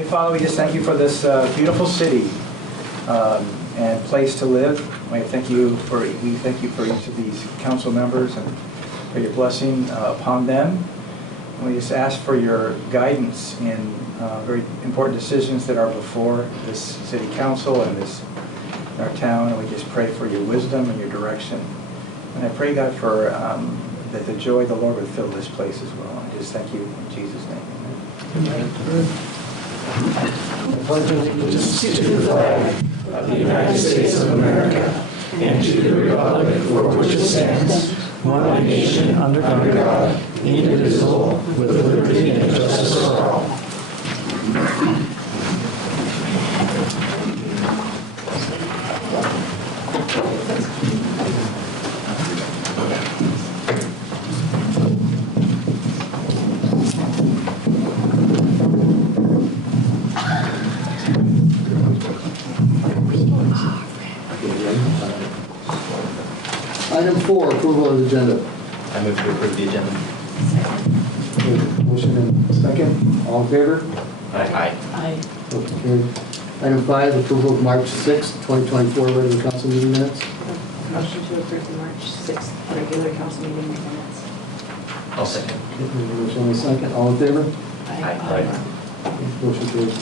Heavenly Father, we just thank you for this beautiful city and place to live. We thank you for each of these council members and for your blessing upon them. And we just ask for your guidance in very important decisions that are before this city council and our town. And we just pray for your wisdom and your direction. And I pray, God, for that the joy of the Lord would fill this place as well. I just thank you in Jesus' name. Amen. I pledge allegiance to the flag of the United States of America and to the republic for which it stands, one nation under God, indivisible, with liberty and justice for all. Item 4, approval of the agenda. I move to approve the agenda. Motion and second. All in favor? Aye. Aye. Motion carried. Item 5, approval of March 6, 2024 regular council meeting minutes. Motion to approve the March 6th regular council meeting minutes. I'll second. Motion and second. All in favor? Aye. Motion carried.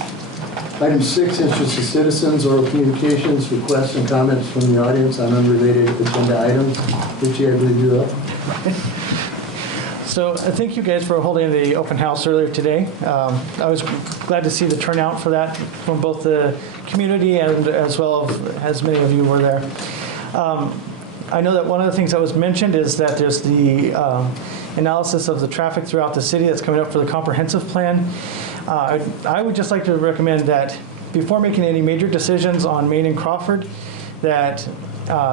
Item 6, interest of citizens, oral communications, requests and comments from the audience on unrelated agenda items. Richie, I believe you're up. So thank you guys for holding the open house earlier today. I was glad to see the turnout for that from both the community and as well as many of you were there. I know that one of the things that was mentioned is that there's the analysis of the traffic throughout the city that's coming up for the comprehensive plan. I would just like to recommend that before making any major decisions on Main and Crawford, that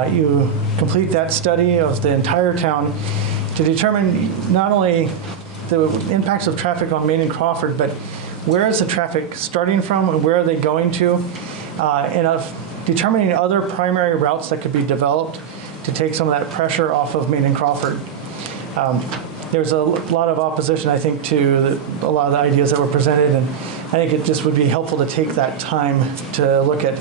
you complete that study of the entire town to determine not only the impacts of traffic on Main and Crawford, but where is the traffic starting from and where are they going to, and of determining other primary routes that could be developed to take some of that pressure off of Main and Crawford. There's a lot of opposition, I think, to a lot of the ideas that were presented, and I think it just would be helpful to take that time to look at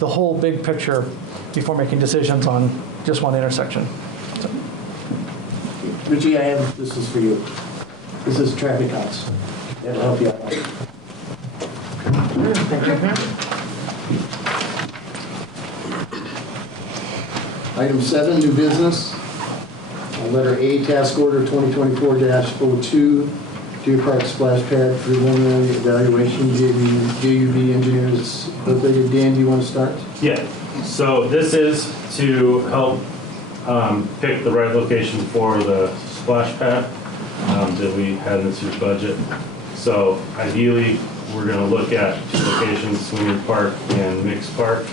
the whole big picture before making decisions on just one intersection. So. Richie, this is for you. This is traffic counts. That'll help you out. Item 7, new business. Letter A, task order 2024-02, Deer Park Splash Pad preliminary evaluation, JUB Engineers Incorporated. Dan, do you want to start? Yeah, so this is to help pick the right location for the splash pad that we had in this year's budget. So ideally, we're going to look at two locations, Sweeney Park and Mix Park.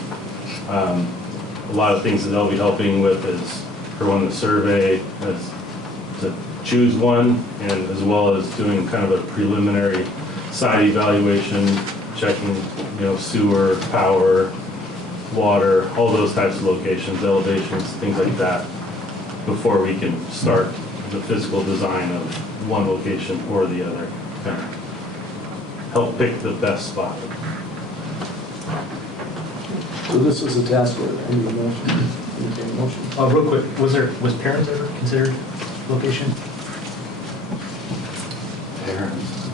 A lot of things that they'll be helping with is for one, the survey is to choose one, and as well as doing kind of a preliminary site evaluation, checking, sewer, power, water, all those types of locations, elevations, things like that, before we can start the physical design of one location or the other. Kind of help pick the best spot. So this is a task order. I need a motion. Real quick, was Parents ever considered location? Parents?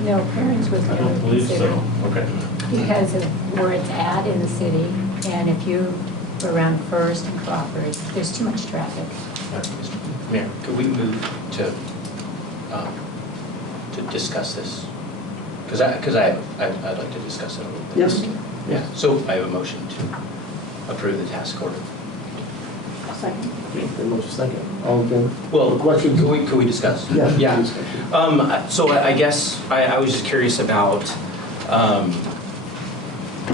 No, Parents was I never don't believe considered. so. Okay. Because of where it's at in the city, and if you go around First and Crawford, there's too much traffic. Mayor, could we move to discuss this? Because I'd like to discuss it a little bit. Yes. Yeah. So I have a motion to approve the task order. Second. Okay, motion second. All in favor? Well, questions? Could we discuss? Yeah. Yeah. So I guess I was just curious about,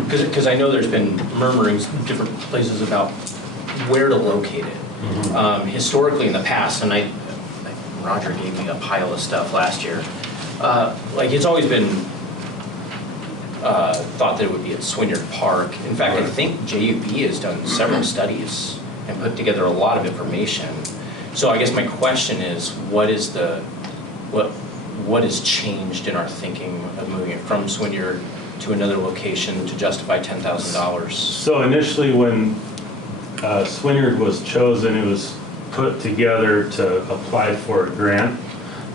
because I know there's been murmurings from different places about where to locate it. Mm-hmm. Historically in the past, and Roger gave me a pile of stuff last year, it's always been thought that it would be at Swineyard Park. In fact, I think JUB has done several studies and put together a lot of information. So I guess my question is, what what has changed in our thinking of moving it from Swinyard to another location to justify $10,000? So initially when Swinyard was chosen, it was put together to apply for a grant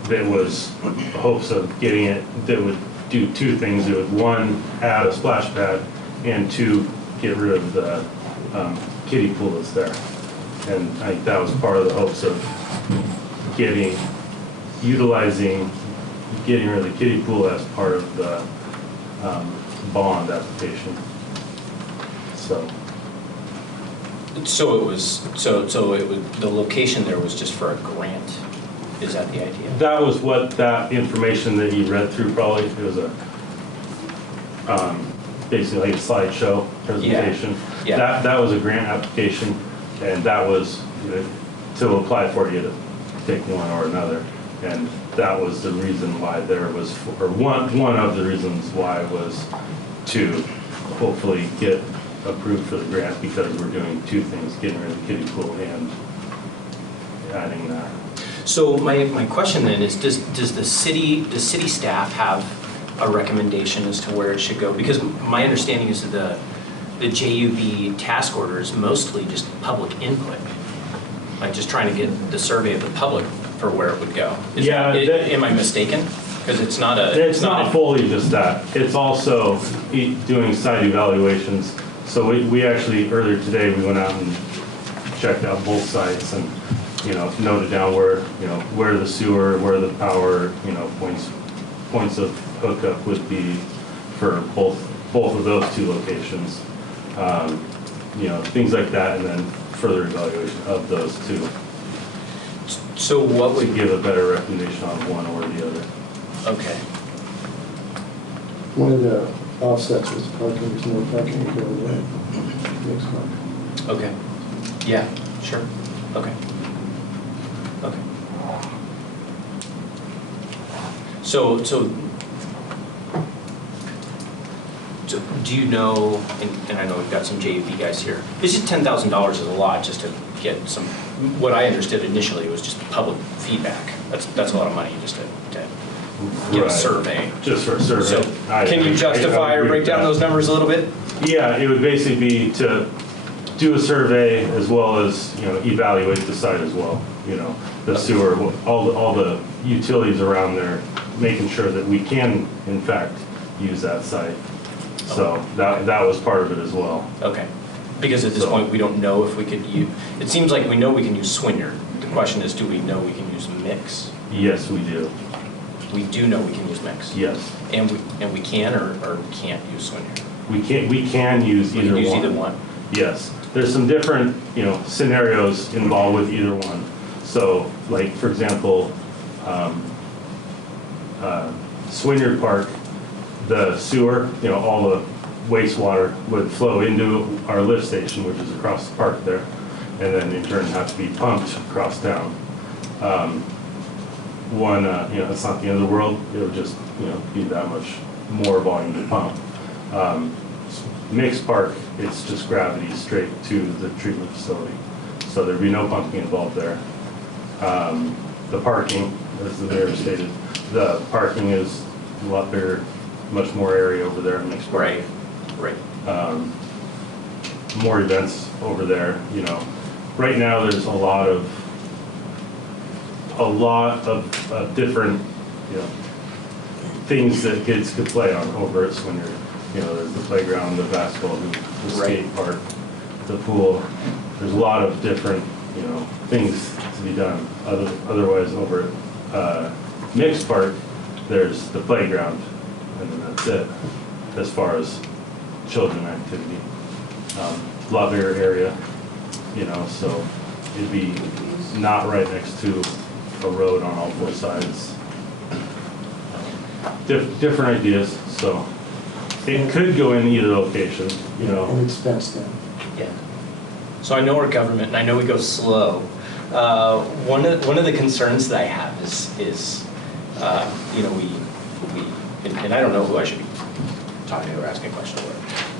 that was hopes of getting it, that would do two things. It would, one, add a splash pad, and two, get rid of the kiddie pool that's there. And I think that was part of the hopes of utilizing getting rid of the kiddie pool as part of the bond application. So So it was, the location there was just for a grant? Is that the idea? that was what that information that you read through probably, it was a, basically a slideshow presentation. Yeah. That was a grant application, and that was, to apply for it, you had to pick one or another. And that was the reason why there was, or one of the reasons why was to hopefully get approved for the grant, because we're doing two things, getting rid of the kiddie pool and adding that. So my question then is, does the city staff have a recommendation as to where it should go? Because my understanding is that the JUB task order is mostly just public input, like just trying to get the survey of the public for where it would go. Am I mistaken? Because it's not a... It's not fully just that. It's also doing site evaluations. So we actually, earlier today, we went out and checked out both sites and, noted down where the sewer, where the power, points of hookup would be for both of those two locations. Things like that, and then further evaluation of those two. So what would... To give a better recommendation on one or the other. Okay. One of the offsets was parking, there's more parking to go away. Next one. Okay. Yeah, sure. Okay. Okay. So do you know, and I know we've got some JUP guys here, it's just $10,000 is a lot just to get some, what I understood initially was just public feedback. That's a lot of money just to get a survey. Just for a survey. So can you justify or break down those numbers a little bit? Yeah, it would basically be to do a survey as well as, evaluate the site as well. The sewer, all the utilities around there, making sure that we can, in fact, use that site. So that was part of it as well. Okay. Because at this point, we don't know if we could use, it seems like we know we can use Swinyard. The question is, do we know we can use Mix? Yes, we do. We do know we can use Mix. Yes. And we can or can't use Swinyard? We can use either one. We can use either one? Yes. There's some different, scenarios involved with either one. So, like, for example, Swinyard Park, the sewer, all the wastewater would flow into our lift station, which is across the park there, and then in turn have to be pumped across town. It's not the end of the world. It would just, be that much more volume to pump. Mixed Park, it's just gravity straight to the treatment facility. So there'd be no pumping involved there. The parking, as the mayor stated, the parking is a lot bigger, much more area over there in Mixed Park. Right. More events over there, Right now, there's a lot of different, things that kids could play on over at Swinyard. There's the playground, the basketball hoop, the skate park, the pool. There's a lot of different, things to be done. Otherwise, over at Mixed Park, there's the playground, and then that's it, as far as children activity. A lot bigger area, so it'd be not right next to a road on all four sides. Different ideas, so it could go in either location, And expense then. Yeah. So I know our government, and I know we go slow. One of the concerns that I have is and I don't know who I should be talking to or asking a question to,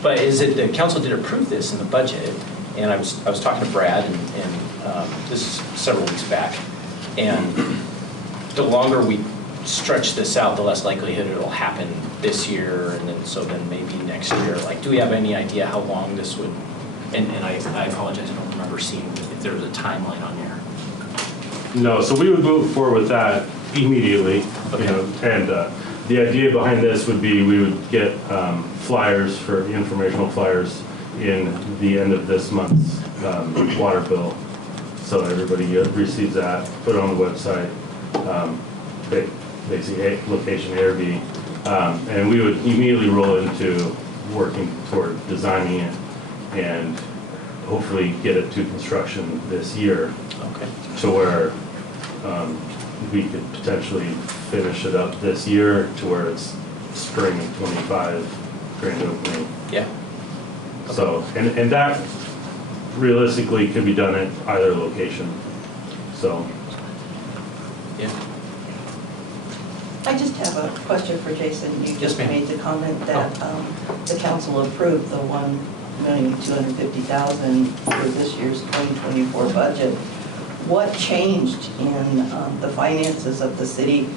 but is it the council did approve this in the budget, and I was talking to Brad, and this is several weeks back, and the longer we stretch this out, the less likelihood it'll happen this year, and then maybe next year. Like, do we have any idea how long this would, and I apologize, I don't remember seeing if there was a timeline on there. No, so we would move forward with that immediately, Okay. you know, and the idea behind this would be we would get flyers for informational flyers in the end of this month's water bill, so everybody receives that, put it on the website, basically location A or B, and we would immediately roll into working toward designing it and hopefully get it to construction this year. Okay. To where we could potentially finish it up this year to where it's spring of '25 grand opening. Yeah. So, and that realistically could be done at either location. So, Yeah. I just have a question for Jason. You Yes, just ma'am. made the comment that the council approved the $1,250,000 for this year's 2024 budget. What changed in the finances of the city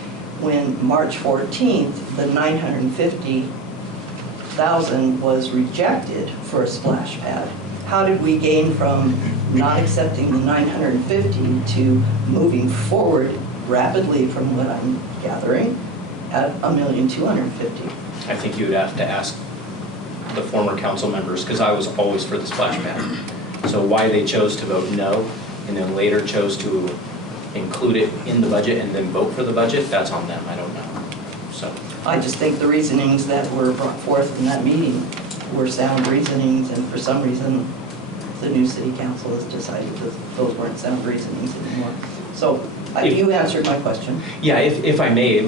when March 14th, the $950,000 was rejected for a splash pad? How did we gain from not accepting the 950 to moving forward rapidly, from what I'm gathering, at $1,250,000? I think you would have to ask the former council members, because I was always for the splash pad. So why they chose to vote no, and then later chose to include it in the budget and then vote for the budget, that's on them, I don't know. So, I just think the reasonings that were brought forth in that meeting were sound reasonings, and for some reason, the new city council has decided that those weren't sound reasonings anymore. So, you answered my question. yeah, if I may, I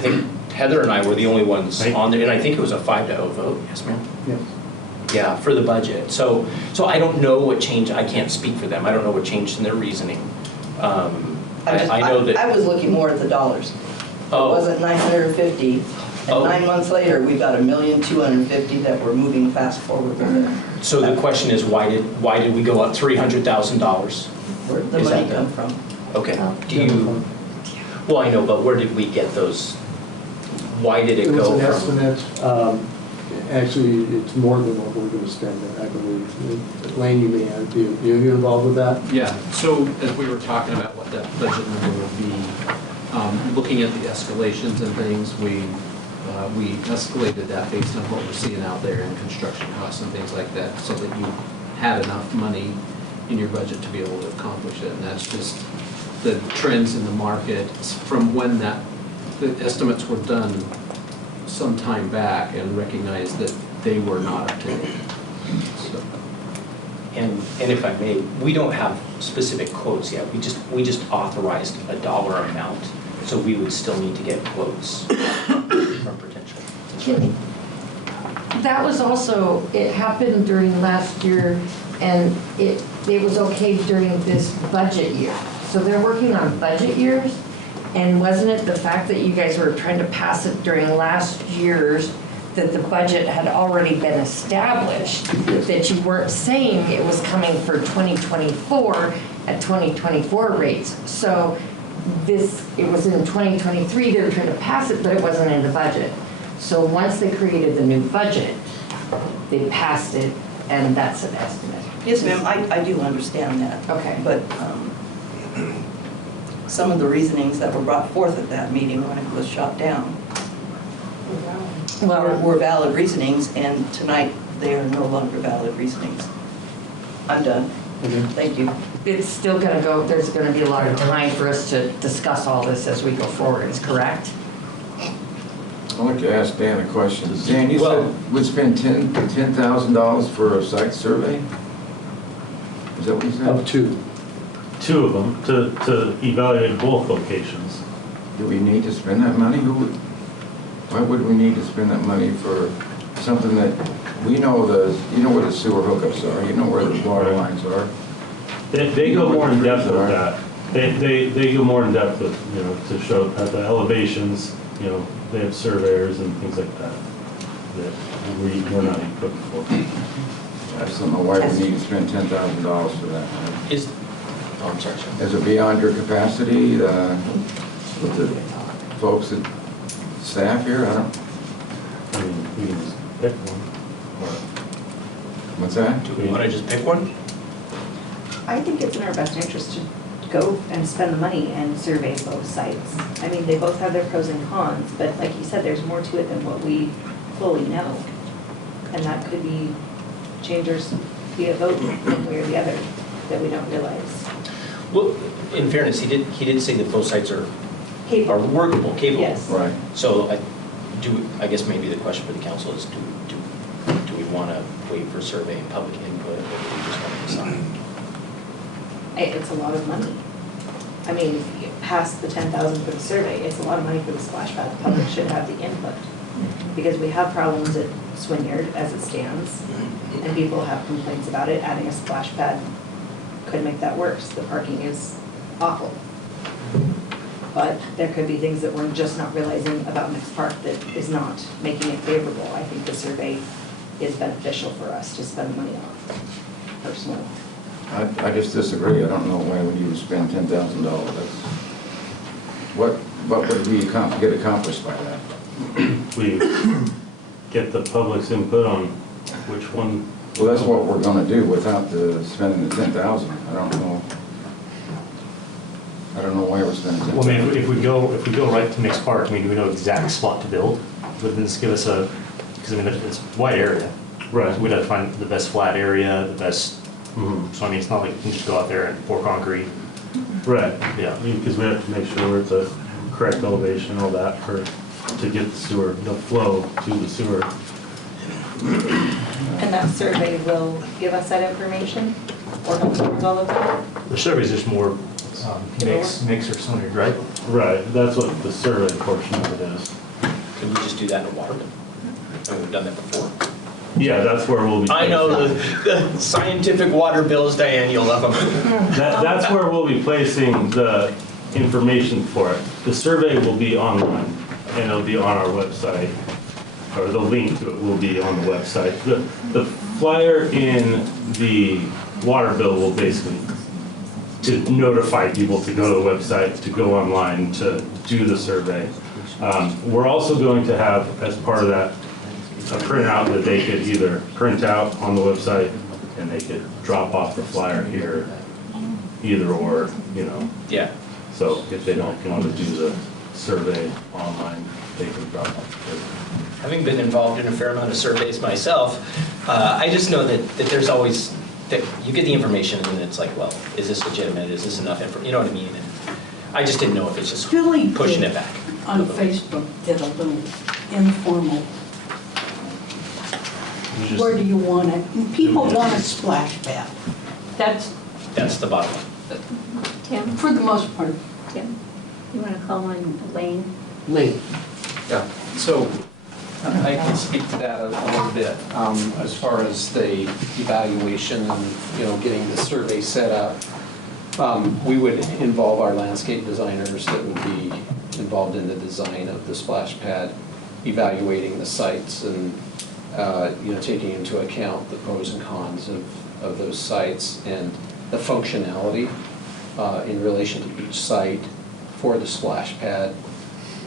think Heather and I were the only ones on there, and I think it was a 5-0 vote, yes ma'am? Yes. Yeah, for the budget. So I don't know what changed, I can't speak for them, I don't know what changed in their reasoning. I know that. I was looking more at the dollars. It Oh. wasn't 950, Oh. and 9 months later, we got $1,250,000 that we're moving fast forward with it. So the question is, why did we go up $300,000? Where'd the Is money that come from? Okay, do you, well, I know, but where did we get those? Why did it It was go an from? estimate. Actually, it's more than what we're going to spend, I believe. Lane, you may have, you involved with that? Yeah, so as we were talking about what that budget number would be, looking at the escalations and things, we escalated that based on what we're seeing out there in construction costs and things like that, so that you had enough money in your budget to be able to accomplish it. And that's just the trends in the market from when the estimates were done some time back, and recognized that they were not up to date. So. And if I may, we don't have specific quotes yet. We just authorized a dollar amount, so we would still need to get quotes from potential. That was also, it happened during last year, and it was okay during this budget year. So they're working on budget years, and wasn't it the fact that you guys were trying to pass it during last year's, that the budget had already been established, that you weren't saying it was coming for 2024 at 2024 rates? So it was in 2023, they were trying to pass it, but it wasn't in the budget. So once they created the new budget, they passed it, and that's an estimate. Yes, ma'am, I do understand that. Okay. But some of the reasonings that were brought forth at that meeting when it was shot down were valid reasonings, and tonight they are no longer valid reasonings. I'm done. Thank you. It's still gonna go, there's gonna be a lot of time for us to discuss all this as we go forward, is correct? I'd like to ask Dan a question. Dan, you Well- said we'd spend $10,000 for a site survey? Is that what you said? Up to. two of them to evaluate both locations. Do we need to spend that money? Why would we need to spend that money for something that, you know where the sewer hookups are, you know where the water lines are? They go more in depth with that. They go more in depth with, to show at the elevations, they have surveyors and things like that we're not equipped for. I just don't know why we need to spend $10,000 for that. Oh, I'm sorry, sir. Is it beyond your capacity with the folks that staff here? I don't, I mean, we can just pick one. what's that? Do we want to just pick one? I think it's in our best interest to go and spend the money and survey both sites. I mean, they both have their pros and cons, but like you said, there's more to it than what we fully know. And that could be changers via vote one way or the other that we don't realize. Well, in fairness, he did say that both sites are Capable. workable, capable. Yes. Right. So I guess maybe the question for the council is, do we want to wait for survey and public input, or do we just want to decide? It's a lot of money. I mean, if you pass the 10,000 for the survey, it's a lot of money for the splash pad. The public should have the input. Because we have problems at Swinyard as it stands, and people have complaints about it. Adding a splash pad could make that worse. The parking is awful. But there could be things that we're just not realizing about Mixed Park that is not making it favorable. I think the survey is beneficial for us to spend money on, personally. I just disagree. I don't know why we need to spend $10,000. What would we get accomplished by that? We get the public's input on which one. Well, that's what we're gonna do without spending the 10,000. I don't know why we're spending 10,000. Well, I mean, if we go right to Mixed Park, I mean, do we know exact spot to build? Would this give us because I mean, it's a wide area. Right. So we'd have to find the best flat area, the best, so I mean, it's not like you can just go out there and pour concrete. Right. Yeah. Because we have to make sure we're at the correct elevation, all that, to get the sewer, the flow to the sewer. And that survey will give us that information, or help towards all of that? The survey is just more mix or Swinyard, right? Right, that's what the survey portion of it is. Can we just do that in Waterman? I mean, we've done that before. Yeah, that's where we'll be. I know the scientific water bills, Diane, you'll love them. That's where we'll be placing the information for it. The survey will be online, and it'll be on our website, or the link to it will be on the website. The flyer in the water bill will basically to notify people to go to the website, to go online, to do the survey. We're also going to have, as part of that, a printout that they could either print out on the website and they could drop off the flyer here, either or, you know. Yeah. So if they don't want to do the survey online, they can drop off. Having been involved in a fair amount of surveys myself, I just know that there's always, that you get the information and it's like, well, is this legitimate? Is this enough information? You know what I mean? And I just didn't know if it's just Billy pushing did it back. On Facebook, did a little informal, where do you want it? And people want a splash pad. That's the bottom line. Tim, For the most part. Tim, you want to call on Elaine? Lee. Yeah, so I can speak to that a little bit. As far as the evaluation and, you know, getting the survey set up, we would involve our landscape designers that would be involved in the design of the splash pad, evaluating the sites and, you know, taking into account the pros and cons of those sites and the functionality in relation to each site for the splash pad,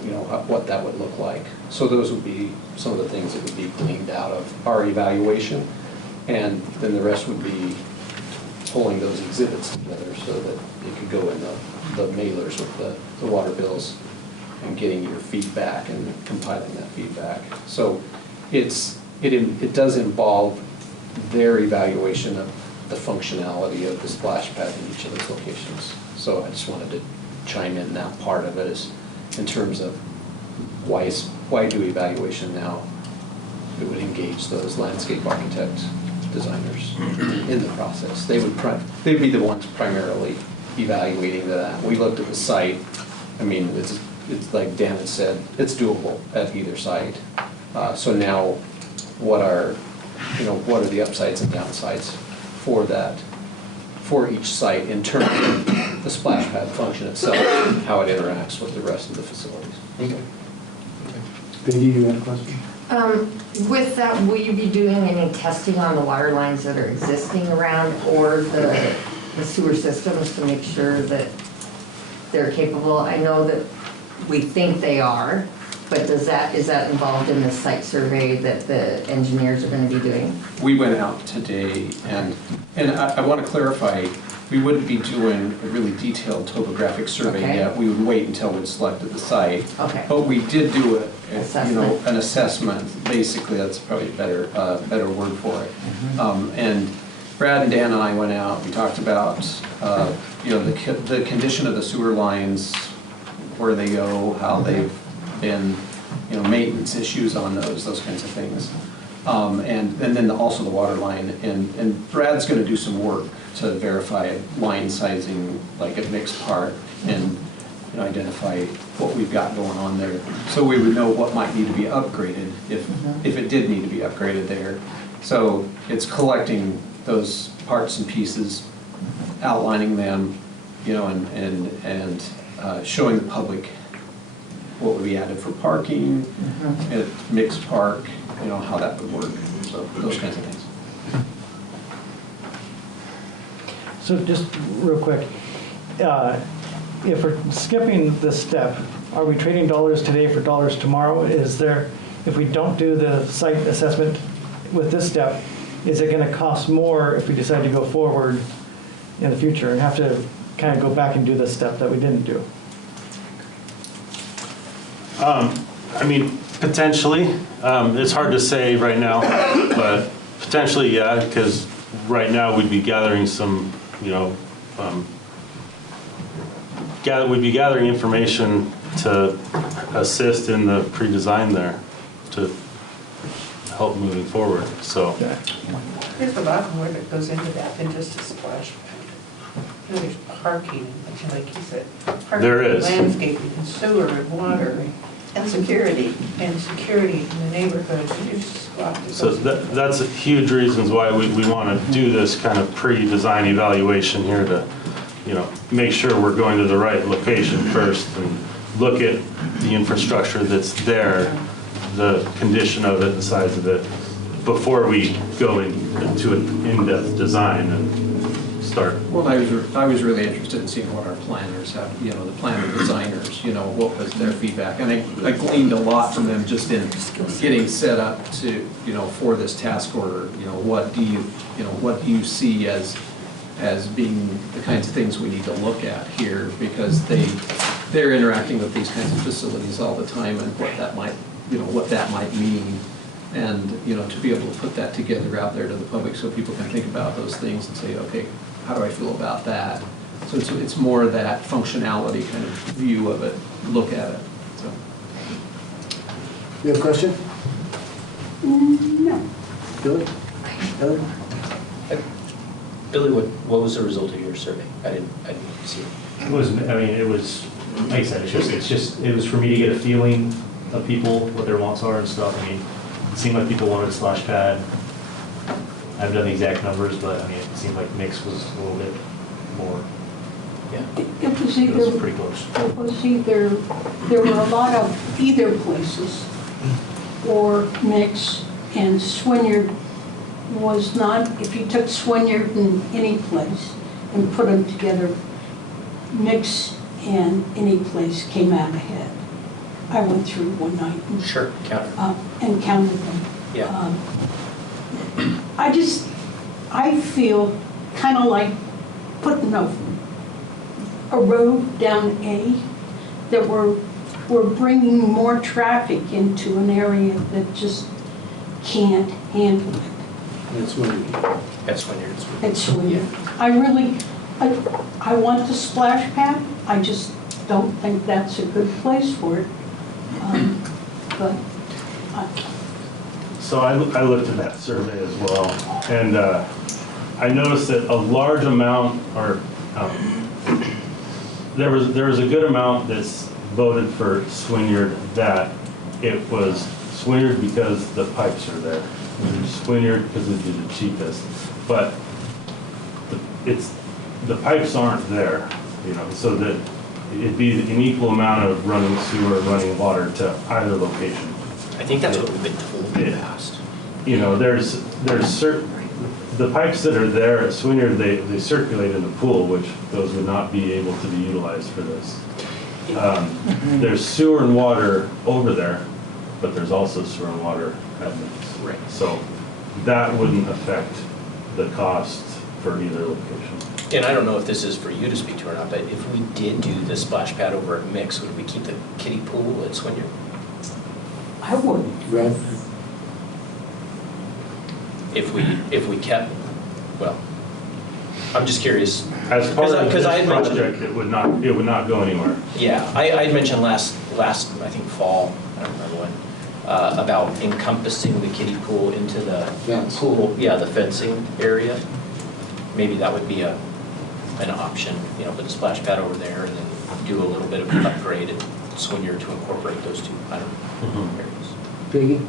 you know, what that would look like. So those would be some of the things that would be gleaned out of our evaluation. And then the rest would be pulling those exhibits together so that it could go in the mailers with the water bills and getting your feedback and compiling that feedback. So it does involve their evaluation of the functionality of the splash pad in each of those locations. So I just wanted to chime in that part of it is in terms of why do evaluation now? It would engage those landscape architect designers in the process. They'd be the ones primarily evaluating that. We looked at the site. I mean, it's like Dan had said, it's doable at either site. So now, what are the upsides and downsides for that, for each site in terms of the splash pad function itself, how it interacts with the rest of the facilities. Okay. Peggy, you had a question? With that, will you be doing any testing on the water lines that are existing around or the the sewer systems to make sure that they're capable? I know that we think they are, but is that involved in the site survey that the engineers are going to be doing? We went out today, and I want to clarify, we wouldn't be doing a really detailed topographic survey Okay. yet. We would wait until we'd selected the site. Okay. But we did do Assessment. an assessment. Basically, that's probably a better word for it. And Brad and Dan and I went out. We talked about the condition of the sewer lines, where they go, how they've been, maintenance issues on those kinds of things. And then also the water line. And Brad's going to do some work to verify line sizing, like at Mixed Park, and identify what we've got going on there. So we would know what might need to be upgraded if it did need to be upgraded there. So it's collecting those parts and pieces, outlining them, and showing the public what would be added for parking at Mixed Park, how that would work. So those kinds of things. So just real quick, if we're skipping this step, are we trading dollars today for dollars tomorrow? If we don't do the site assessment with this step, is it going to cost more if we decide to go forward in the future and have to kind of go back and do the step that we didn't do? Potentially. It's hard to say right now, but potentially, yeah, because right now we'd be gathering some, we'd be gathering information to assist in the pre-design there to help moving forward. So There's a lot more that goes into that than just a splash pad. There's parking, like you said. There is. Landscaping, and sewer, and water, And security. and security in the neighborhood. There's just a lot that So goes into it. that's huge reasons why we want to do this kind of pre-design evaluation here to, make sure we're going to the right location first and look at the infrastructure that's there, the condition of it, the size of it, before we go into an in-depth design and start. Well, I was really interested in seeing what our planners have, the planner designers, what was their feedback. And I gleaned a lot from them just in getting set up to, for this task order, what do you see as being the kinds of things we need to look at here? Because they're interacting with these kinds of facilities all the time, and what that might mean. And, to be able to put that together out there to the public so people can think about those things and say, okay, how do I feel about that? So it's more that functionality kind of view of it, look at it, so. You have a question? No. Billy? Heather? Billy, what was the result of your survey? I didn't see it. It was, like I said, it was for me to get a feeling of people, what their wants are and stuff. It seemed like people wanted a splash pad. I haven't done the exact numbers, but it seemed like mix was a little bit more. Yeah. It was It was either, pretty close. there were a lot of either places or mix, and Swinyard was not, if you took Swinyard in any place and put them together, mix and any place came out ahead. I went through one night and Sure, counter. and counted them. Yeah. I feel kind of like putting a road down A that we're bringing more traffic into an area that just can't handle it. That's when That's when you're. It's weird. I want the splash pad. I just don't think that's a good place for it. But So I looked at that survey as well, and I noticed that a large amount, or there was a good amount that's voted for Swinyard, that it was Swinyard because the pipes are there. Swinyard because it'd be the cheapest, but the pipes aren't there, so that it'd be an equal amount of running sewer, running water to either location. I think that's what we've been told in the past. There's certain, the pipes that are there at Swinyard, they circulate in the pool, which those would not be able to be utilized for this. There's sewer and water over there, but there's also sewer and water at Mix. Right. So that wouldn't affect the cost for either location. And I don't know if this is for you to speak to or not, but if we did do the splash pad over at Mix, would we keep the kiddie pool at Swinyard? I wouldn't. Right. If we kept, well, I'm just curious. As part of Because this I had mentioned- project, it would not go anywhere. Yeah, I had mentioned last, I think fall, I don't remember when, about encompassing the kiddie pool into the Fence. pool, yeah, the fencing area. Maybe that would be an option, you know, put the splash pad over there and then do a little bit of an upgrade at Swinyard to incorporate those two, I don't know, areas. Peggy?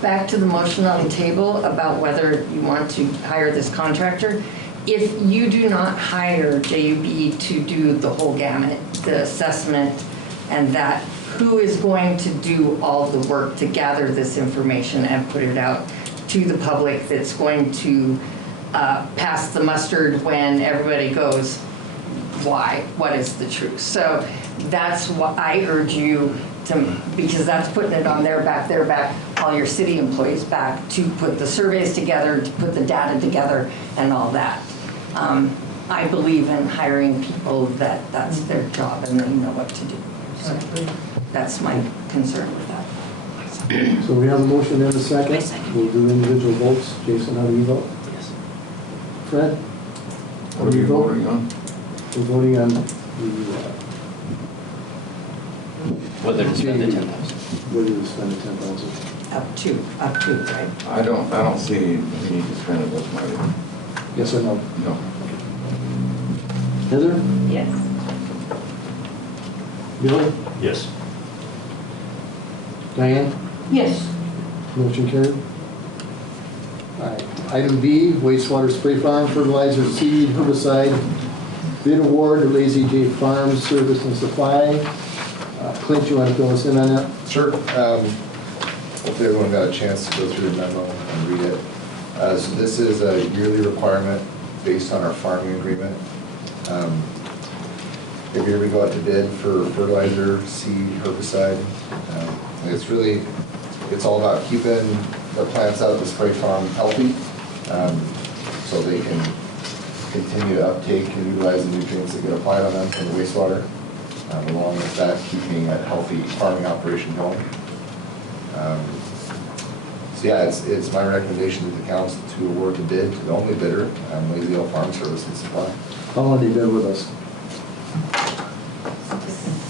Back to the motion on the table about whether you want to hire this contractor. If you do not hire JUB to do the whole gamut, the assessment and that, who is going to do all the work to gather this information and put it out to the public that's going to pass the mustard when everybody goes, why? What is the truth? So that's what I urge you to, because that's putting it on their back, all your city employees' back, to put the surveys together, to put the data together and all that. I believe in hiring people that's their job and they know what to do. So that's my concern with that. So we have a motion and a second. I second. We'll do individual votes. Jason, how do you vote? Yes. Fred? What are you voting on? We're voting on the, Whether to spend the 10,000. whether to spend the 10,000. Up to, right? I don't see we need to spend as much money. Yes or no? No. Heather? Yes. Billy? Yes. Diane? Yes. Motion carried. All right. Item B, wastewater spray farm fertilizer seed herbicide bid award to Lazy J Farms Service and Supply. Clint, you want to fill us in on that? Sure. Hopefully everyone got a chance to go through the memo and read it. So this is a yearly requirement based on our farming agreement. Every year we go out to bid for fertilizer, seed, herbicide. It's all about keeping the plants out at the spray farm healthy, so they can continue to uptake and utilize the nutrients that get applied on them from the wastewater. Along with that, keeping a healthy farming operation going. So yeah, it's my recommendation to the council to award the bid to the only bidder, Lazy L Farm Service and Supply. How long have you been with us?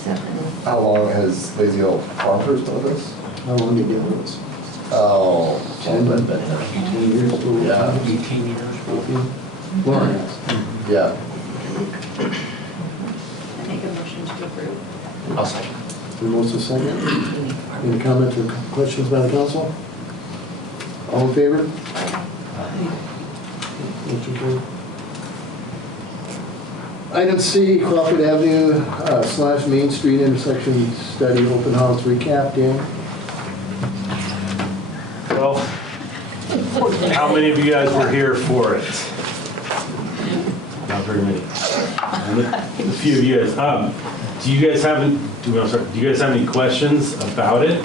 7. How long has Lazy L Farm Service been with us? How long have you been with us? Oh, 10 years? yeah, 18 years. Lauren has. yeah. I make a motion to approve. I'll second. The motion is second. Any comments or questions by the council? All in favor? Motion carried. Item C, Crawford Avenue / Main Street intersection study open house recap. Dan? Well, how many of you guys were here for it? Not very many. A few of you guys. Do you guys have any questions about it?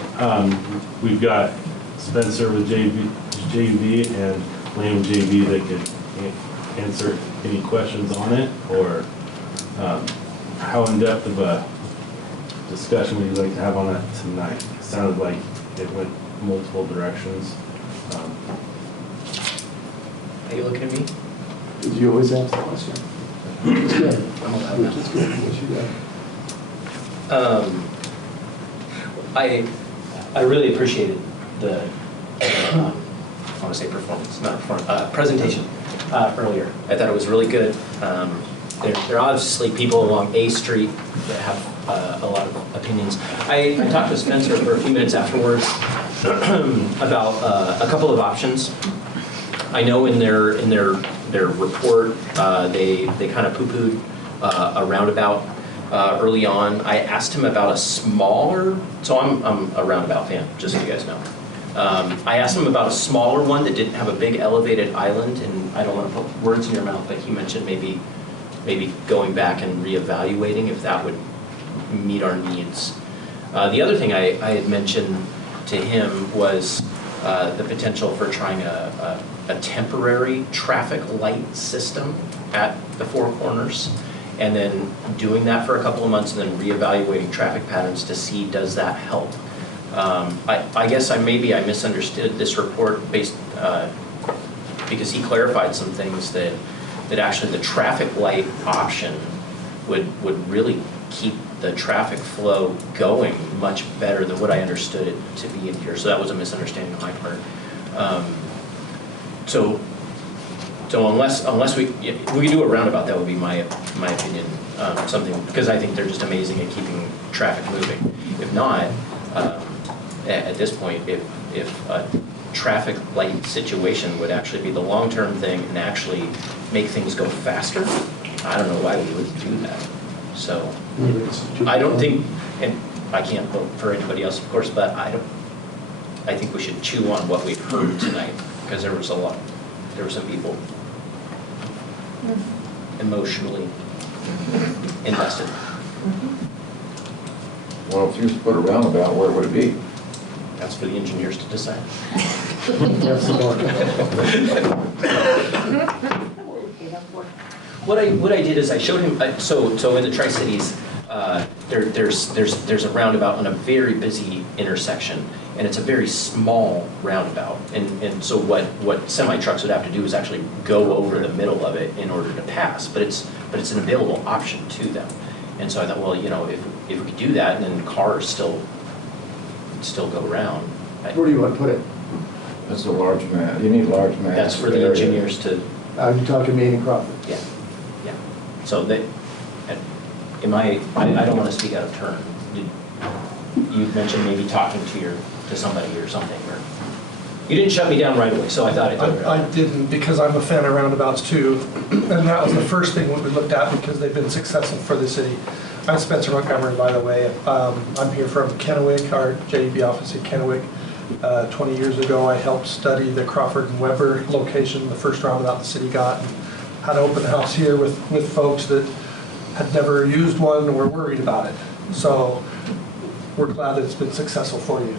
We've got Spencer with JUB and Lane with JB that could answer any questions on it, or how in-depth of a discussion would you like to have on it tonight? It sounded like it went multiple directions. Are you looking at me? Did you always ask the question? It's good. I'm allowed now. It's good. What you got? I really appreciated the, I want to say performance, not performance, presentation earlier. I thought it was really good. There are obviously people along A Street that have a lot of opinions. I talked to Spencer for a few minutes afterwards about a couple of options. I know in their report, they kind of poo-pooed a roundabout early on. I asked him about a smaller, so I'm a roundabout fan, just so you guys know. I asked him about a smaller one that didn't have a big elevated island, and I don't want to put words in your mouth, but he mentioned maybe going back and reevaluating if that would meet our needs. The other thing I had mentioned to him was the potential for trying a temporary traffic light system at the Four Corners, and then doing that for a couple of months and then reevaluating traffic patterns to see, does that help? I guess maybe I misunderstood this report based, because he clarified some things that actually the traffic light option would really keep the traffic flow going much better than what I understood it to be in here. So that was a misunderstanding on my part. So unless we could do a roundabout, that would be my opinion. Something, because I think they're just amazing at keeping traffic moving. If not, at this point, if a traffic light situation would actually be the long-term thing and actually make things go faster, I don't know why we would do that. So I don't think, and I can't vote for anybody else, of course, but I think we should chew on what we've heard tonight, because there were some people emotionally invested. Well, if you just put a roundabout, where would it be? That's for the engineers to decide. What I did is I showed him, so in the Tri-Cities, there's a roundabout on a very busy intersection, and it's a very small roundabout. And so what semi-trucks would have to do is actually go over the middle of it in order to pass, but it's an available option to them. And so I thought, well, you know, if we could do that, and then cars still go around. Where do you want to put it? That's a large map. You need large maps. That's for the engineers to. You're talking Main and Crawford? Yeah, yeah. So I don't want to speak out of turn. You mentioned maybe talking to somebody or something, or you didn't shut me down right away, so I thought I didn't, because I'm a fan of roundabouts too, and that was the first thing we looked at because they've been successful for the city. I'm Spencer Montgomery, by the way. I'm here from Kennewick, our JEB office in Kennewick. 20 years ago, I helped study the Crawford and Weber location, the first roundabout the city got, and had an open house here with folks that had never used one and were worried about it. So we're glad that it's been successful for you.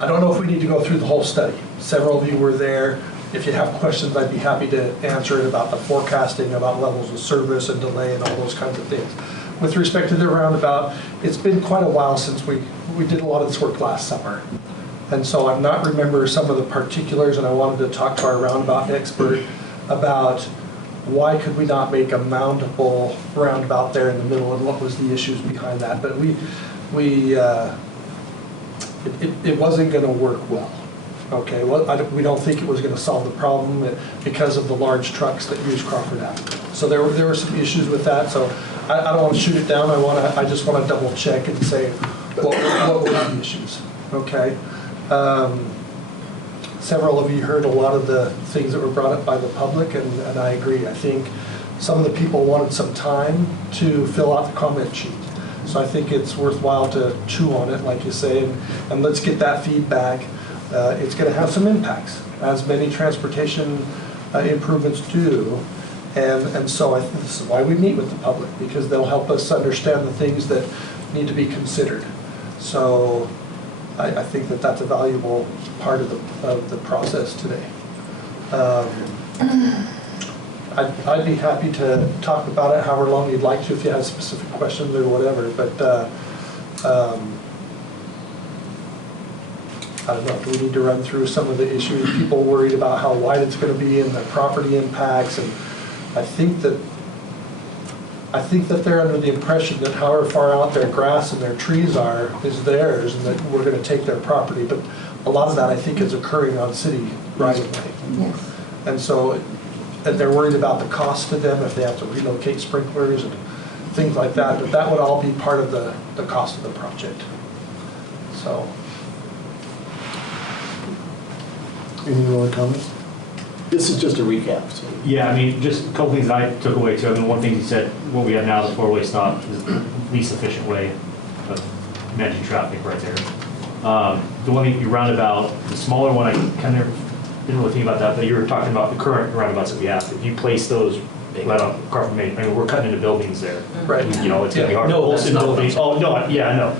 I don't know if we need to go through the whole study. Several of you were there. If you have questions, I'd be happy to answer it about the forecasting, about levels of service and delay and all those kinds of things. With respect to the roundabout, it's been quite a while since we did a lot of this work last summer. And so I'm not remember some of the particulars, and I wanted to talk to our roundabout expert about why could we not make a mountable roundabout there in the middle, and what was the issues behind that. But it wasn't going to work well. Okay, well, we don't think it was going to solve the problem because of the large trucks that use Crawford Avenue. So there were some issues with that. So I don't want to shoot it down. I just want to double check and say what were the issues. Okay. Several of you heard a lot of the things that were brought up by the public, and I agree. I think some of the people wanted some time to fill out the comment sheet. So I think it's worthwhile to chew on it, like you say, and let's get that feedback. It's going to have some impacts, as many transportation improvements do. And so I think this is why we meet with the public, because they'll help us understand the things that need to be considered. So I think that that's a valuable part of the process today. I'd be happy to talk about it however long you'd like to, if you have specific questions or whatever. But I don't know, do we need to run through some of the issues? People worried about how wide it's going to be and the property impacts, and I think that they're under the impression that however far out their grass and their trees are is theirs, and that we're going to take their property. But a lot of that, I think, is occurring on city right-of-way. Yes. And so, and they're worried about the cost to them if they have to relocate sprinklers and things like that. But that would all be part of the cost of the project. So. Any other comments? This is just a recap. So. Yeah, I mean, just a couple things I took away too. I mean, one thing you said, what we have now, the four-way stop, is the least efficient way of managing traffic right there. The one you roundabout, the smaller one, I kind of didn't really think about that, but you were talking about the current roundabouts that we have. If you place those right on Carver Main, I mean, we're cutting into buildings there. Right. You know, it's gonna be hard. No, that's Olsen not what buildings. Oh, no, yeah, I know.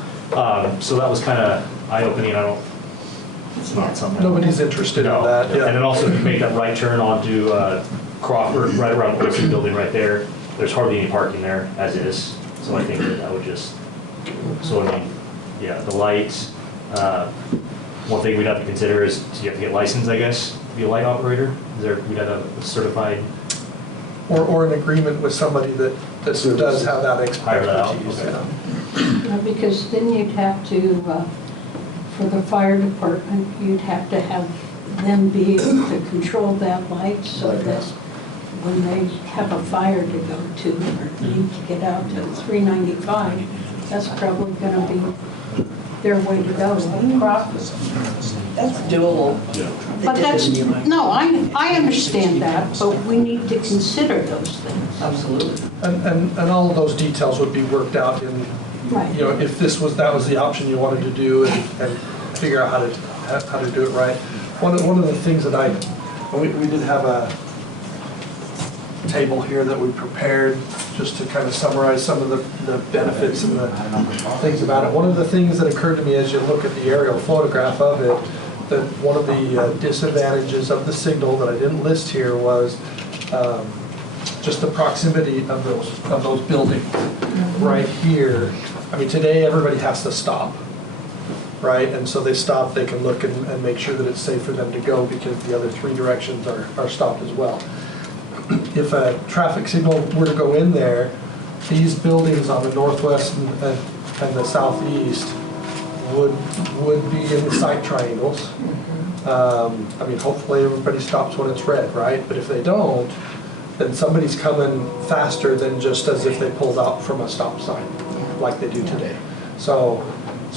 So that was kind of eye-opening. It's not something. Nobody's interested in No. that, yeah. And then also, if you make that right turn onto Crawford, right around the Olsen building right there, there's hardly any parking there as is. So I think that would just, so I mean, yeah, the lights. One thing we'd have to consider is, you have to get licensed, I guess, to be a light operator? We'd have a certified. Or an agreement with somebody that does have that Hire that out, expertise. okay. Yeah. Because then you'd have to, for the fire department, you'd have to have them be able to control that light so that when they have a fire to go to or need to get out to 395, that's probably going to be their way to go. That's doable. But that's, no, I understand that, but we need to consider those things. Absolutely. And all of those details would be worked out in, Right. you know, if that was the option you wanted to do and figure out how to do it right. One of the things that we did have a table here that we prepared just to kind of summarize some of the benefits and the things about it. One of the things that occurred to me as you look at the aerial photograph of it, that one of the disadvantages of the signal that I didn't list here was just the proximity of those buildings right here. I mean, today everybody has to stop, right? And so they stop, they can look and make sure that it's safe for them to go because the other three directions are stopped as well. If a traffic signal were to go in there, these buildings on the northwest and the southeast would be in the sight triangles. I mean, hopefully everybody stops when it's red, right? But if they don't, then somebody's coming faster than just as if they pulled out from a stop sign, like they do today. So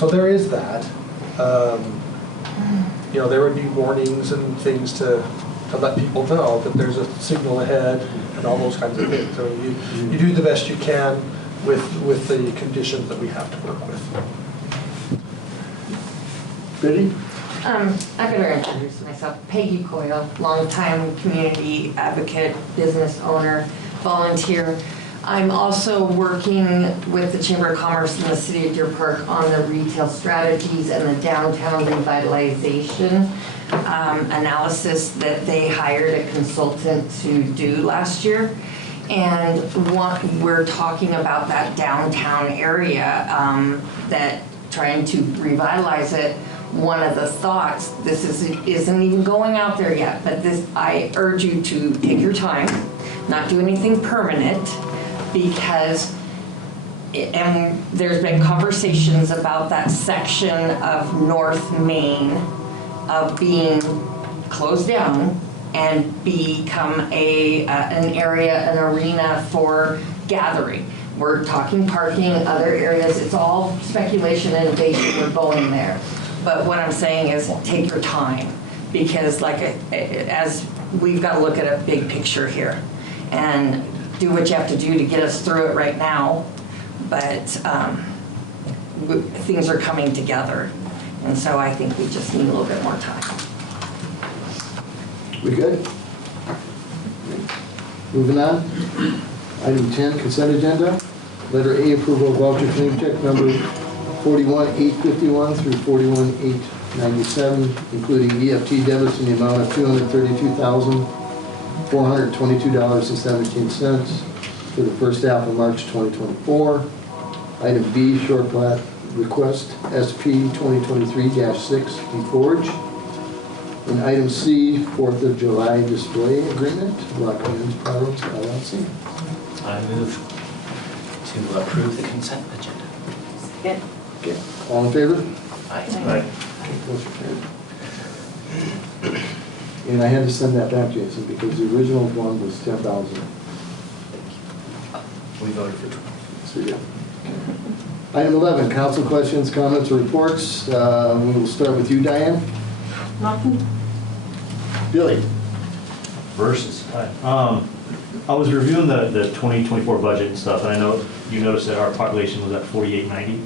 there is that. You know, there would be warnings and things to let people know that there's a signal ahead and all those kinds of things. So you do the best you can with the conditions that we have to work with. Betty? I better introduce myself. Peggy Coyle, longtime community advocate, business owner, volunteer. I'm also working with the Chamber of Commerce in the City of Deer Park on the retail strategies and the downtown revitalization analysis that they hired a consultant to do last year. And we're talking about that downtown area, that trying to revitalize it. One of the thoughts, this isn't even going out there yet, but I urge you to take your time, not do anything permanent, because and there's been conversations about that section of North Main of being closed down and become an area, an arena for gathering. We're talking parking, other areas, it's all speculation and debate, we're going there. But what I'm saying is take your time, because as we've got to look at a big picture here and do what you have to do to get us through it right now. But things are coming together. And so I think we just need a little bit more time. We good? Moving on. Item 10, consent agenda. Letter A, approval of voucher claim check number 41,851 through 41,897, including EFT debits in the amount of $232,422.17 for the first half of March 2024. Item B, short plat request SP 2023-6 Forge. And item C, 4th of July display agreement, Rock Men's Products LLC. I move to approve the consent agenda. Good. Okay, all in favor? Aye. Okay, motion carried. And I had to send that back, Jason, because the original one was 10,000. We voted for 12. Yes, we did. Item 11, council questions, comments, or reports. We will start with you, Diane. Nothing? Billy. Versus. I was reviewing the 2024 budget and stuff, and I know you noticed that our population was at 4,890.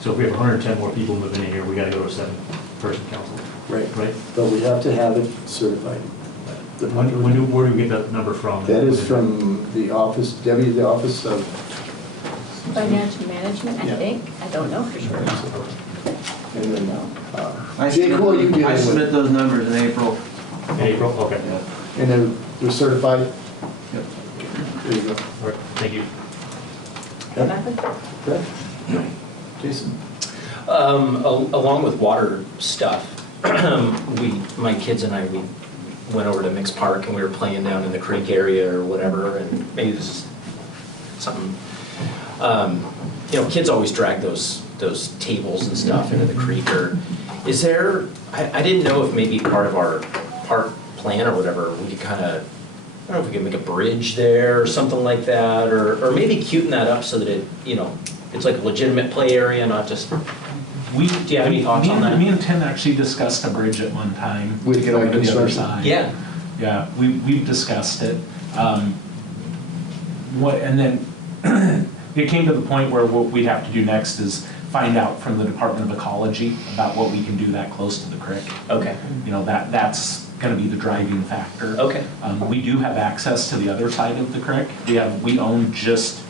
So if we have 110 more people moving in here, we gotta go to a 7-person council. Right. Right? But we have to have it certified. Where do we get that number from? That is from the office, Debbie, the Office of, Financial management, I Yeah. think. I don't know for sure. and then, I Jake, who are you dealing I with? submit those numbers in April. In April, okay. And then we're certified? Yep. There you go. All right, thank you. Okay. Jason? Along with water stuff, my kids and I, we went over to Mix Park and we were playing down in the creek area or whatever, and maybe this is something, kids always drag those tables and stuff into the creek, or is there, I didn't know if maybe part of our park plan or whatever, we could kind of, I don't know if we could make a bridge there or something like that, or maybe cuten that up so that it, it's like a legitimate play area, not just, do you have any thoughts on that? Me and Tim actually discussed a bridge at one time to With get over to the other construction? side. Yeah. Yeah, we've discussed it. And then it came to the point where what we'd have to do next is find out from the Department of Ecology about what we can do that close to the creek. Okay. That's gonna be the driving factor. Okay. We do have access to the other side of the creek. We own just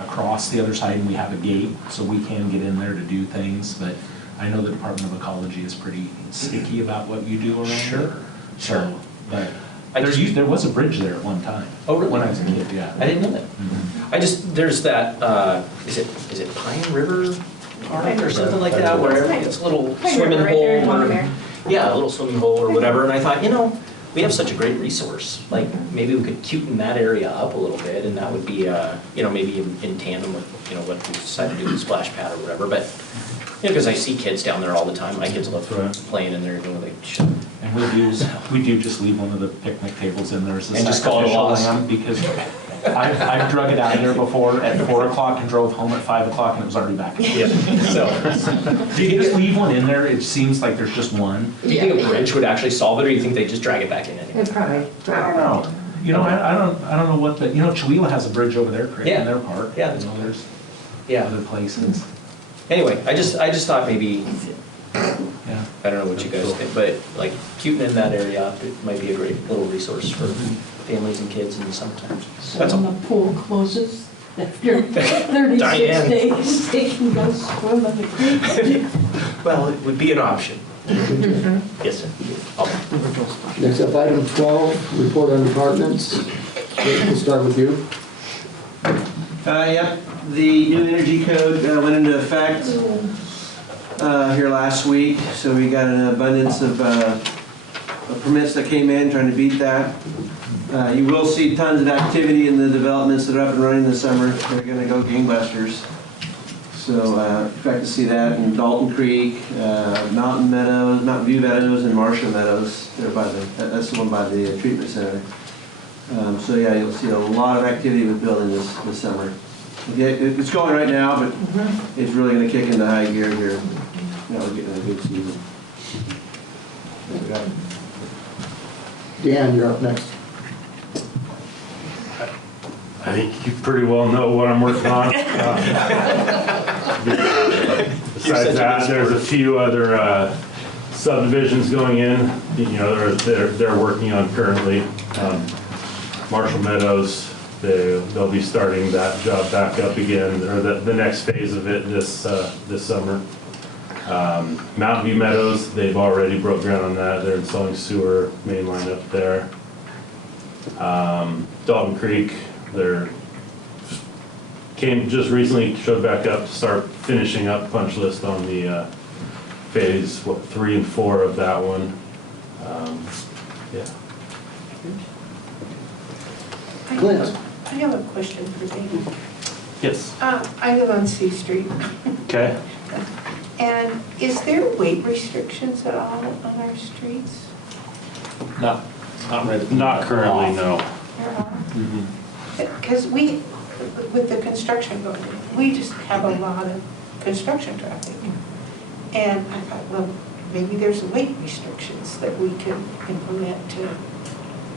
across the other side, and we have a gate, so we can get in there to do things, but I know the Department of Ecology is pretty sticky about what you do around it. Sure. So, but I just- there was a bridge there at one time. Oh, really? When I was a kid, yeah. I didn't know that. There's that, is it Pine River Park or something like that, where it's a little Pine swimming River, right there in hole? Montgomery. Yeah, a little swimming hole or whatever, and I thought, we have such a great resource, like, maybe we could cuten that area up a little bit, and that would be, maybe in tandem with, what we decide to do with the splash pad or whatever, but, because I see kids down there all the time, my kids love playing in there, And we do just leave one of the picnic tables in there as a And just call it a sacrificial loss. lamb, because I've drug it out of there before at 4 o'clock and drove home at 5 o'clock and it was already back. Yeah, so. Do you just leave one in there? It seems like there's just one. Do you think a bridge would actually solve it, or do you think they just drag it back in anyway? It probably. I don't know. I don't know what Chihuahua has a bridge over their creek in their park. Yeah. There's Yeah. other places. Anyway, I just thought maybe, Yeah. I don't know what you guys think, but like cuting in that area up, it might be a great little resource for families and kids in the summertime. So That's when all. the pool closes, after 36 Diane. days, they can go swim in the creek. Well, it would be an option. Yes, sir. Next up, item 12, report on departments. Jake, we'll start with you. Yep, the new energy code went into effect here last week, so we got an abundance of permits that came in, trying to beat that. You will see tons of activity in the developments that are up and running this summer. They're gonna go gangbusters. So expect to see that in Dalton Creek, Mountain View Meadows, and Marshall Meadows. That's the one by the treatment center. So yeah, you'll see a lot of activity with building this summer. Okay, it's going right now, but it's really going to kick into high gear here. Now we're getting a good season. Dan, you're up next. I think you pretty well know what I'm working on. Besides that, there's a few other subdivisions going in, they're working on currently. Marshall Meadows, they'll be starting that job back up again, or the next phase of it this summer. Mountain View Meadows, they've already broke ground on that. They're installing sewer main line up there. Dalton Creek, just recently showed back up to start finishing up punch list on the phase 3 and 4 of that one. Yeah. Clint. I have a question for David. Yes. I live on C Street. Okay. And is there weight restrictions at all on our streets? Not currently, no. There are? Because with the construction going on, we just have a lot of construction traffic. And I thought, well, maybe there's weight restrictions that we could implement to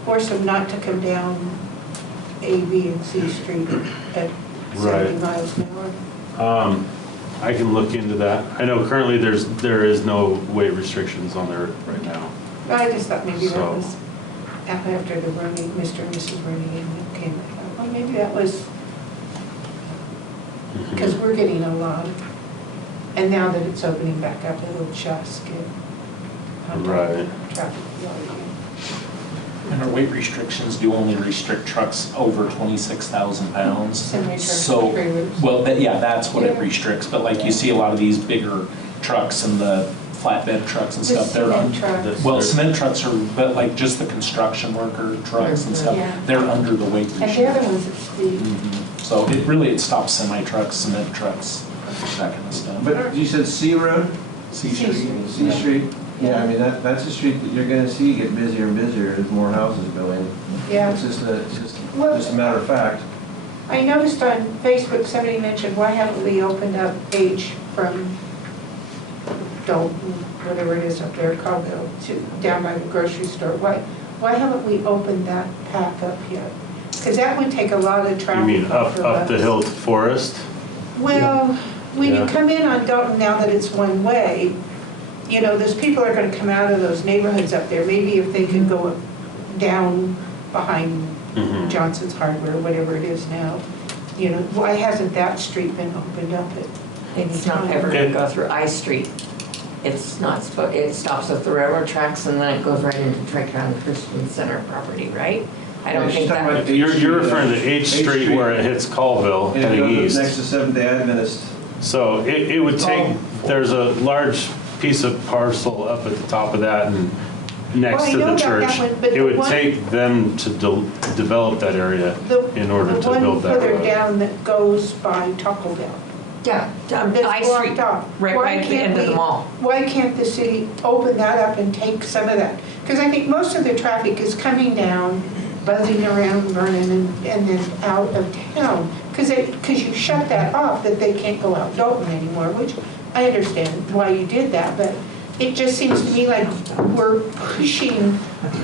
force them not to come down A, B, and C Street at 70 miles an hour. I can look into that. I know currently there is no weight restrictions on there right now. I just thought maybe that So- was after the running, Mr. and Mrs. Running in came, I thought, well, maybe that was, because we're getting a lot. And now that it's opening back up, it'll just get Right. traffic flow again. And our weight restrictions do only restrict trucks over 26,000 pounds. Semi-trucks, So, trailers. well, yeah, that's what it Yeah. restricts, but like you see a lot of these bigger trucks and the flatbed trucks and The stuff, they're on. cement trucks. Well, cement trucks are, but like just the construction worker trucks and stuff, Yeah. they're under the weight And they're restriction. the ones that speed. So it stops semi-trucks, cement trucks, that kind of stuff. But you said C Road? C C Street. Street. C Street? Yeah, I mean, that's a street that you're gonna see get busier and busier as more houses go in. Yeah. It's just Well- just a matter of fact. I noticed on Facebook, somebody mentioned, why haven't we opened up H from Dalton, whatever it is up there, Colville, to down by the grocery store? Why haven't we opened that path up yet? Because that would take a lot of You traffic mean off of up the us. hill to Forest? Well, when you Yeah. come in on Dalton, now that it's one way, you know, those people are gonna come out of those neighborhoods up there. Maybe if they could go down behind Mhm. Johnson's Hardware, whatever it is now, you know, why hasn't that street been opened up? It's not ever gonna go through I Street. It's not, it stops at the railroad tracks and then it goes right into Tri-County Christian Center property, right? I don't think that. You're referring to H Street where it hits Colville And it heading goes east. next to Seventh-day Adventist. So it would take, there's a large piece of parcel up at the top of that and next Well, I to know the about church. that one, but It the would one- take them to develop that area in order to The one build that further road. down that goes by Taco Bell. Yeah, That's I Street, blocked off. right Why by the can't end of the we- mall. Why can't the city open that up and take some of that? Because I think most of the traffic is coming down, buzzing around Vernon and then out of town. Because you shut that off, that they can't go out Dalton anymore, which I understand why you did that, but it just seems to me like we're pushing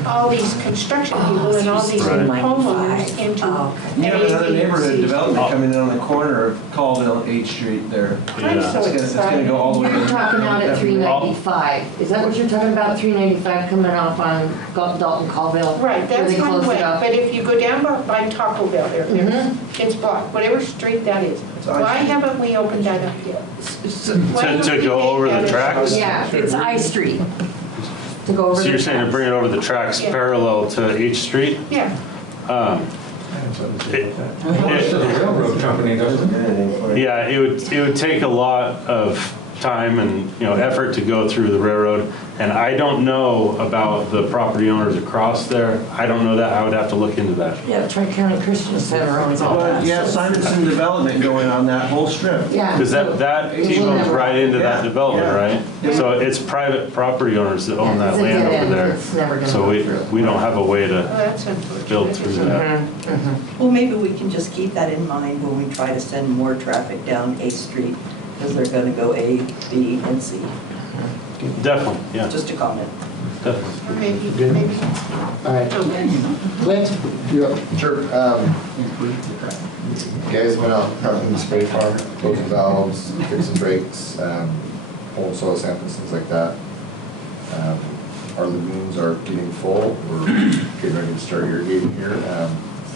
all these construction people and all these Right. homeowners into. You have another A, B, neighborhood C. development coming in on the corner of Colville and H Street there. I'm so It's gonna go all the way. You're talking out at 395. Is that what you're talking about, 395 coming off on Dalton Colville? Right, where that's they one closed way, it up? but if you go down by Taco Bell there, it's blocked, whatever street that is. Why haven't we opened that up yet? Why To don't we go make over that the a- tracks? Yeah, it's I Street. To go over So the you're saying to tracks. bring it over the tracks Yeah. parallel to H Street? Yeah, The railroad company doesn't. Yeah, it would take a lot of time and, effort to go through the railroad. And I don't know about the property owners across there. I don't know that. I would have to look into that. Yeah, Tri-County Christian Center owns all that. But you have Simonson Development going on that whole strip. Yeah. Because that T-bones right into that Yeah, development, yeah. right? So it's private property owners that own that It's a land dead over end. there. It's never gonna So go we through. don't have a way well, to that's unfortunate. build through that. Well, maybe we can just keep that in mind when we try to send more traffic down A Street, because they're going to go A, B, and C. Definitely, yeah, Just a comment. definitely. Maybe. All right. Okay. Clint, you're up. Sure. Guys went out in the spray farm, closing valves, fixing brakes, pulling soil samples, things like that. Our lagoons are getting full. We're getting ready to start irrigating here.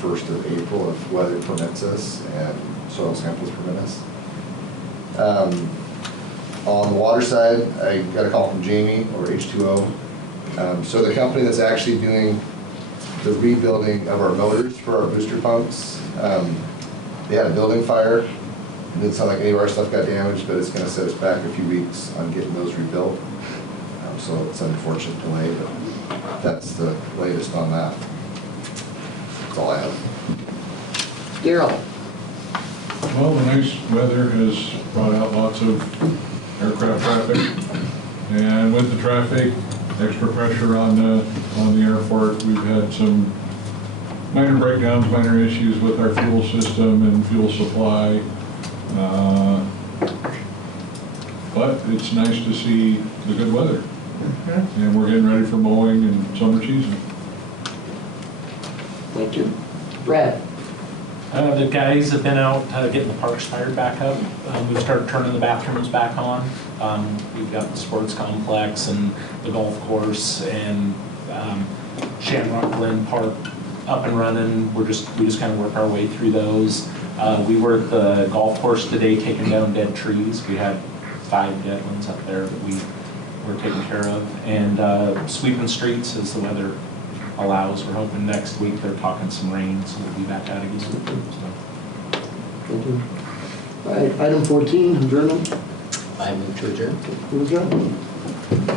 1st of April if weather permits us and soil samples permit us. On the water side, I got a call from Jamie over H2O. So the company that's actually doing the rebuilding of our motors for our booster pumps, they had a building fire. It didn't sound like any of our stuff got damaged, but it's going to set us back a few weeks on getting those rebuilt. So it's an unfortunate delay, but that's the latest on that. That's all I have. Daryl. Well, the nice weather has brought out lots of aircraft traffic. And with the traffic, extra pressure on the airport, we've had some minor breakdowns, minor issues with our fuel system and fuel supply. But it's nice to see the good weather. And we're getting ready for mowing and summer season. Thank you. Brad. The guys have been out getting the parks fired back up. We've started turning the bathrooms back on. We've got the sports complex and the golf course and Shamrock Glen Park up and running. We just kind of work our way through those. We were at the golf course today taking down dead trees. We had 5 dead ones up there that we were taking care of. And sweeping streets as the weather allows. We're hoping next week they're talking some rain, so we'll be back out again. So. Thank you. All right, item 14, adjournment. I move to adjourn. Who's that?